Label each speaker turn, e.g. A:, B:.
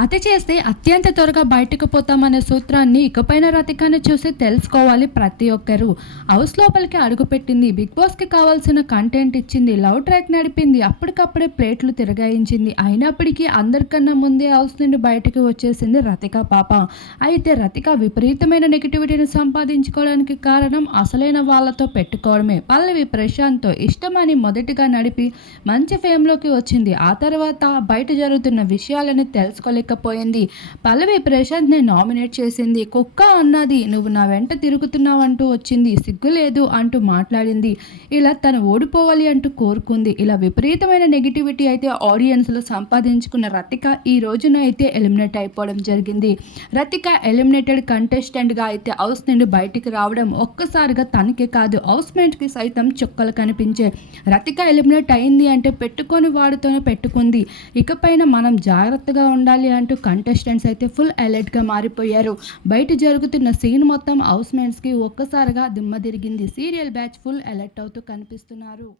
A: అతి చేస్తే అత్యంత త్వరగా బయటకు పోతామనే సూత్రాన్ని ఇకపైన రతికాన్ని చూసి తెలుసుకోవాలి ప్రతి ఒక్కరూ. హౌస్ లోపలికి అడుగుపెట్టింది బిగ్ బాస్కి కావాల్సిన కంటెంట్ ఇచ్చింది లవ్ ట్రాక్ నడిపింది అప్పటికప్పుడే ప్లేట్లు తిరగాయించింది. అయినప్పటికీ అందరికన్నా ముందే హౌస్ నుండి బయటకు వచ్చేసింది రతిక పాప. అయితే రతిక విపరీతమైన నెగిటివిటీని సంపాదించుకోవడానికి కారణం అసలైన వాళ్ళతో పెట్టుకోవడమే. పల్లవి ప్రశాంత్తో ఇష్టమని మొదటిగా నడిపి మంచి ఫేమ్లోకి వచ్చింది. ఆ తర్వాత బయట జరుగుతున్న విషయాలని తెలుసుకోలేక తెలుసుకోలేకపోయింది పల్లవి ప్రశాంత్ని నామినేట్ చేసింది. కుక్క అన్నది నువ్వు నా వెంట తిరుగుతున్నావు అంటూ వచ్చింది. సిగ్గు లేదు అంటూ మాట్లాడింది. ఇలా తను ఓడిపోవాలి అంటూ కోరుకుంది. ఇలా విపరీతమైన నెగిటివిటీ అయితే ఆడియన్స్లో సంపాదించుకున్న రతిక ఈ రోజున అయితే ఎలిమినేట్ అయిపోవడం జరిగింది. రతిక ఎలిమినేటెడ్ కంటెస్టెంట్గా అయితే హౌస్ నుండి బయటికి రావడం ఒక్కసారిగా తనకే కాదు హౌస్మేట్కి సైతం చుక్కలు కనిపించే రతిక ఎలిమినేట్ అయింది అంటే పెట్టుకొని వాడితోనే పెట్టుకుంది. ఇకపైన మనం జాగ్రత్తగా ఉండాలి అంటూ కంటెస్టెంట్స్ అయితే ఫుల్ అలర్ట్గా మారిపోయారు. బయట జరుగుతున్న సీన్ మొత్తం హౌస్ మేట్స్కి ఒక్కసారిగా దిమ్మ తిరిగింది. సీరియల్ బ్యాచ్ ఫుల్ అలర్ట్ అవుతూ కనిపిస్తున్నారు.